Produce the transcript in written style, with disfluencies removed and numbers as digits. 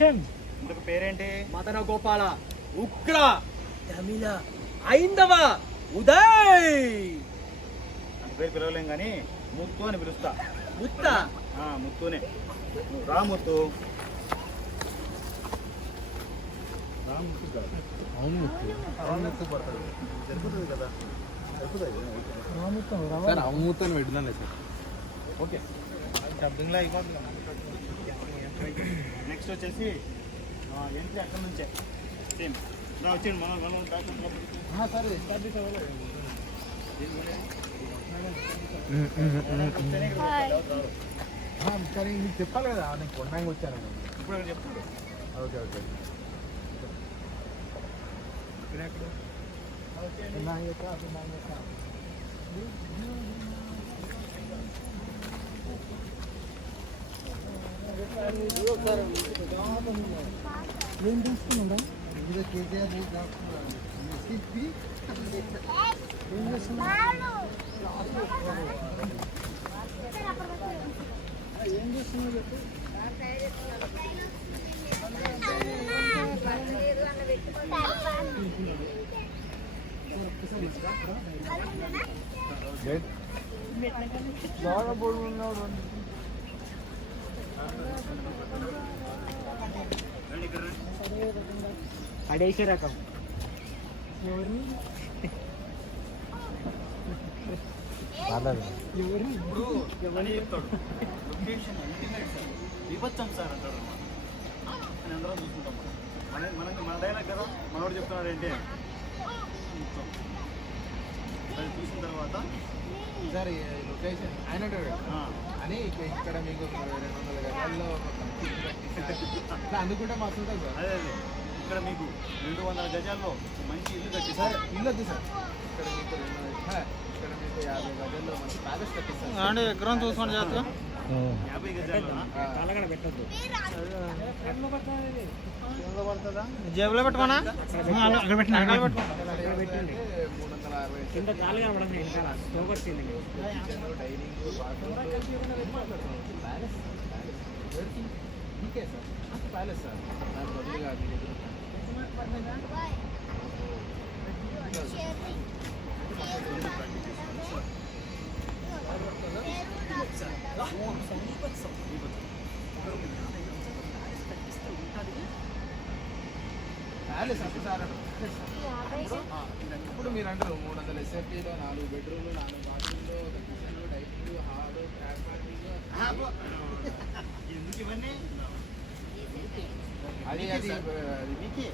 Action. ఇంతకు పేరేంటి? మదన గోపాల, ఉగ్ర, తమిళ, ఐందవ, ఉదయ్. అంత పేరు పిలవలేం కానీ ముత్తు అని పిలుస్తా. ముత్త? ముత్తునే. రా ముత్తు. సరిపోతుంది కదా? సార్ అమ్ముతాను పెట్టుదాంలే సార్. ఓకే, డబ్బింగ్లో అయిపోతుంది. నెక్స్ట్ వచ్చేసి ఎంట్రీ అక్కడ నుంచే సేమ్ వచ్చేయండి. మనం సార్ ఎస్టాబ్లిష్ అవ్వాలి. సరే మీకు చెప్పాలి కదా, నేను కొన్నాక వచ్చాను. ఇప్పుడు అక్కడ చెప్తాడు. Okay okay. ఏం తీసుకున్నా కేసీఆర్ ఏం చేస్తున్నా ఏం చేస్తున్నా చెప్పు. బాగా బోర్డు ఉన్నాడు. అడేసే రకం. ఎవరిని ఎవరిని చెప్తాడు లొకేషన్ విభత్సం సార్ అంటాడు అన్నమాట. అని అందరం చూసుకుంటాం. మన డైలాగ్ కదా, మనోడు చెప్తున్నాడు ఏంటి అది చూసిన తర్వాత సార్ లొకేషన్ ఆయన అని ఇక్కడ మీకు 200 గజాల్లో అందుకుంటే మాకు ఉంటుంది సార్. అదే అదే ఇక్కడ మీకు 200 గజాల్లో మంచి ఇల్లు కట్టి సార్. ఇల్లు వద్దు సార్, ఇక్కడ మీకు ఇక్కడ మీకు 50 గజాల్లో మంచి ప్యాలెస్ కట్టిస్తారు. ఎకరం చూసుకోండి జాతర. 50 గజాల్లో కలగడ పెట్టద్దు. పడుతుందా? జేబులో పెట్టుకోనా? అక్కడ పెట్టండి. 360 కింద కాలు కనబడదు. ప్యాలెస్ సార్ నాకు బదులుగా ప్యాలెస్ అంటే సార్ ఇప్పుడు మీరు అంటారు 300 SFTలో 4 బెడ్రూమ్లు, 4 బాత్రూమ్లు, kitchen, dining hall, crack parking. ఎందుకు ఇవన్నీ? అది మీకే